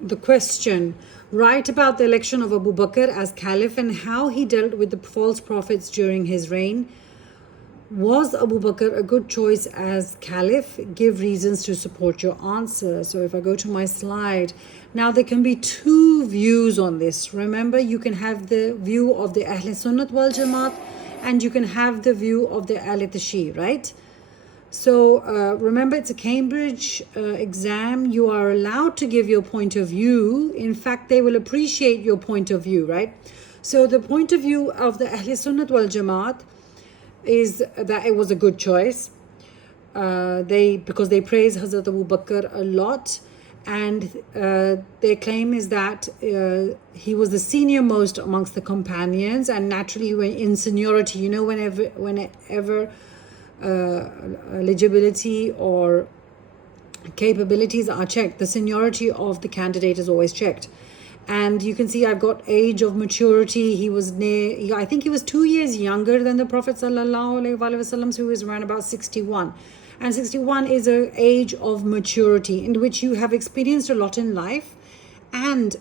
The question: write about the election of Abu Bakr as caliph and how he dealt with the false prophets during his reign. Was Abu Bakr a good choice as caliph? Give reasons to support your answer. So if I go to my slide, now there can be two views on this. Remember, you can have the view of the Ahl Sunnat wal Jamaat and you can have the view of the Al Tashi, right? So remember, it's a Cambridge exam. You are allowed to give your point of view. In fact, they will appreciate your point of view, right? So the point of view of the Ahl Sunnat wal Jamaat is that it was a good choice. Because they praise Hazrat Abu Bakr a lot, and their claim is that he was the senior most amongst the companions, and naturally in seniority, whenever eligibility or capabilities are checked, the seniority of the candidate is always checked. And you can see I've got age of maturity. He was I think he was 2 years younger than the Prophet sallallahu alaihi wasallam, so he was around about 61. And 61 is an age of maturity in which you have experienced a lot in life, and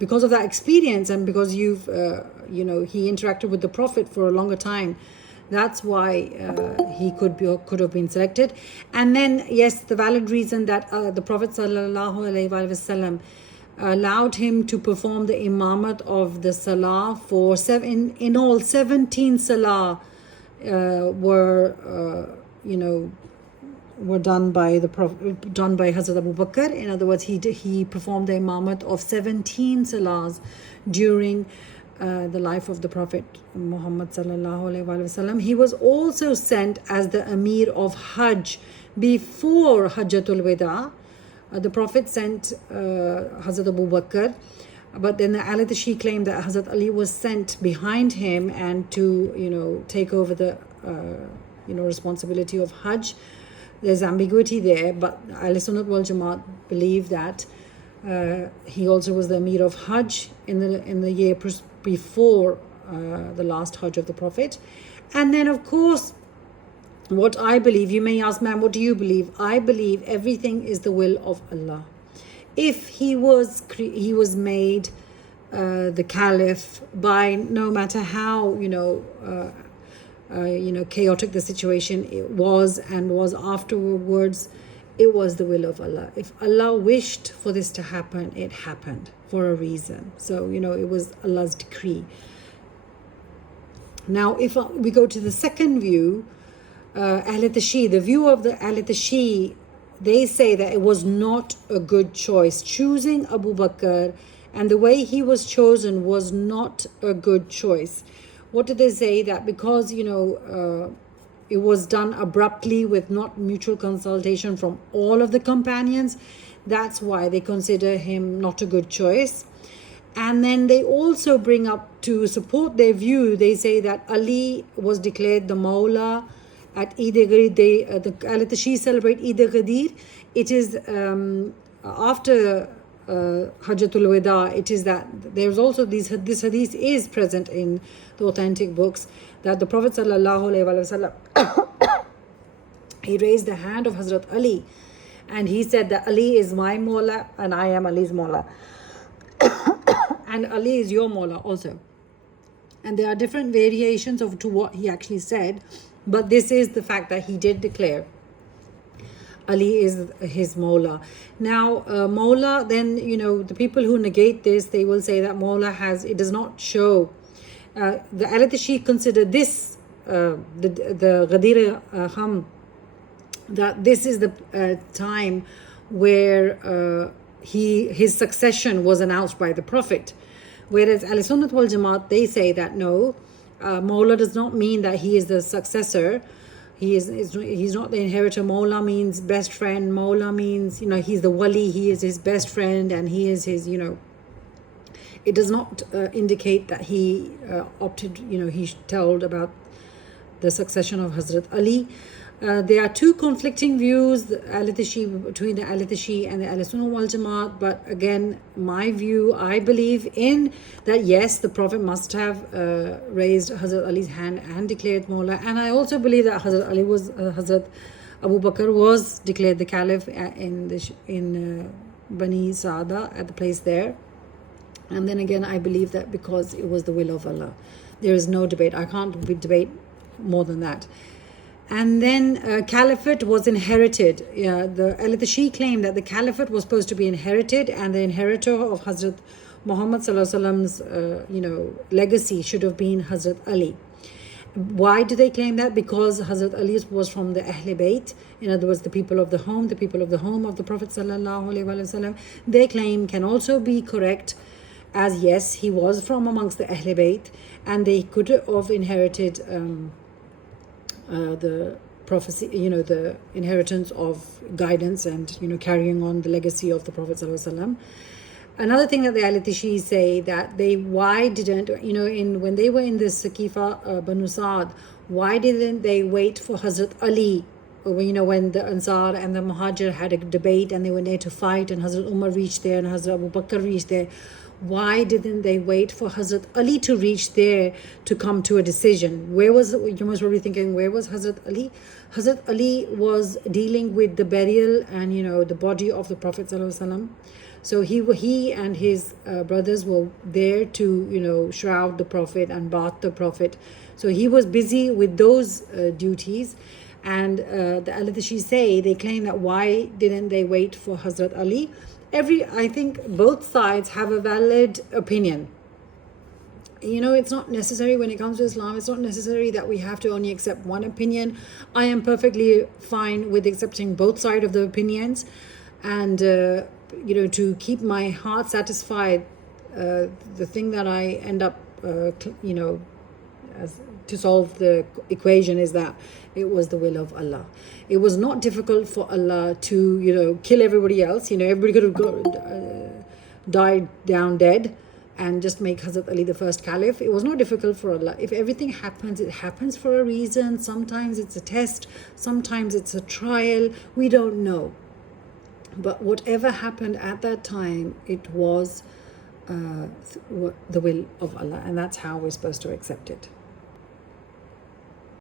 because of that experience and because he interacted with the Prophet for a longer time, that's why he could have been selected. And then, yes, the valid reason that the Prophet sallallahu alaihi wasallam allowed him to perform the imamat of the salah for in all 17 salah were done by Hazrat Abu Bakr. In other words, he performed the imamat of 17 salahs during the life of the Prophet Muhammad sallallahu alaihi wasallam. He was also sent as the Amir of Hajj before Hajjatul Wada. The Prophet sent Hazrat Abu Bakr, but then the Al Tashi claimed that Hazrat Ali was sent behind him and to take over the responsibility of Hajj. There's ambiguity there, but Ahl Sunnat wal Jamaat believe that he also was the Amir of Hajj in the year before the last Hajj of the Prophet. And then, of course, what I believe, you may ask, ma'am, what do you believe? I believe everything is the will of Allah. If he was made the caliph by, no matter how chaotic the situation it was and was afterwards, it was the will of Allah. If Allah wished for this to happen, it happened for a reason. So it was Allah's decree. Now if we go to the second view, Ahl Tashi, the view of the Ahl Tashi, they say that it was not a good choice. Choosing Abu Bakr and the way he was chosen was not a good choice. What did they say? That because it was done abruptly with not mutual consultation from all of the companions, that's why they consider him not a good choice. And then they also bring up, to support their view, they say that Ali was declared the Mawla at Eid Ghadir. The Al Tashi celebrate Eid Ghadir. It is after Hajjatul Wada. It is that there's also this hadith is present in the authentic books, that the Prophet sallallahu alaihi wasallam he raised the hand of Hazrat Ali and he said that Ali is my Mawla and I am Ali's Mawla and Ali is your Mawla also. And there are different variations to what he actually said, but this is the fact that he did declare Ali is his Mawla. Now, Mawla, then, the people who negate this, they will say that Mawla it does not show. The Al Tashi consider this, the Ghadir Kham, that this is the time where his succession was announced by the Prophet. Whereas Ahl Sunnat wal Jamaat, they say that no, Mawla does not mean that he is the successor. He's not the inheritor. Mawla means best friend. Mawla means, he's the wali, he is his best friend, and he is his, it does not indicate that he opted, he told about the succession of Hazrat Ali. There are two conflicting views between the Al Tashi and the Ahl Sunnah wal Jamaat, but again, my view, I believe in that yes, the Prophet must have raised Hazrat Ali's hand and declared Mawla, and I also believe that Hazrat Ali was Hazrat Abu Bakr was declared the caliph in Bani Saada, at the place there. And then again, I believe that because it was the will of Allah. There is no debate. I can't debate more than that. And then caliphate was inherited. The Al-Tashi claimed that the caliphate was supposed to be inherited, and the inheritor of Hazrat Muhammad Sallallahu Alaihi Wasallam's legacy should have been Hazrat Ali. Why do they claim that? Because Hazrat Ali was from the Ahl Bayt, in other words, the people of the home of the Prophet Sallallahu Alaihi Wasallam. Their claim can also be correct, as yes, he was from amongst the Ahl Bayt, and they could have inherited the prophecy, the inheritance of guidance and, carrying on the legacy of the Prophet Sallallahu Alaihi Wasallam. Another thing that the Al-Tashi say that why didn't, when they were in this Saqifa Banu Sa'd, why didn't they wait for Hazrat Ali, when the Ansar and the Muhajir had a debate and they were there to fight, and Hazrat Umar reached there and Hazrat Abu Bakr reached there? Why didn't they wait for Hazrat Ali to reach there to come to a decision? You must probably thinking, where was Hazrat Ali? Hazrat Ali was dealing with the burial and, the body of the Prophet Sallallahu Alaihi Wasallam. So he and his brothers were there to, shroud the Prophet and bath the Prophet. So he was busy with those duties. And the Al-Tashi say, they claim that why didn't they wait for Hazrat Ali? I think both sides have a valid opinion. It's not necessary when it comes to Islam, it's not necessary that we have to only accept one opinion. I am perfectly fine with accepting both sides of the opinions. And, to keep my heart satisfied, the thing that I end up, to solve the equation is that it was the will of Allah. It was not difficult for Allah to, kill everybody else. Everybody could have died down dead and just make Hazrat Ali the first caliph. It was not difficult for Allah. If everything happens, it happens for a reason. Sometimes it's a test. Sometimes it's a trial. We don't know. But whatever happened at that time, it was the will of Allah. And that's how we're supposed to accept it.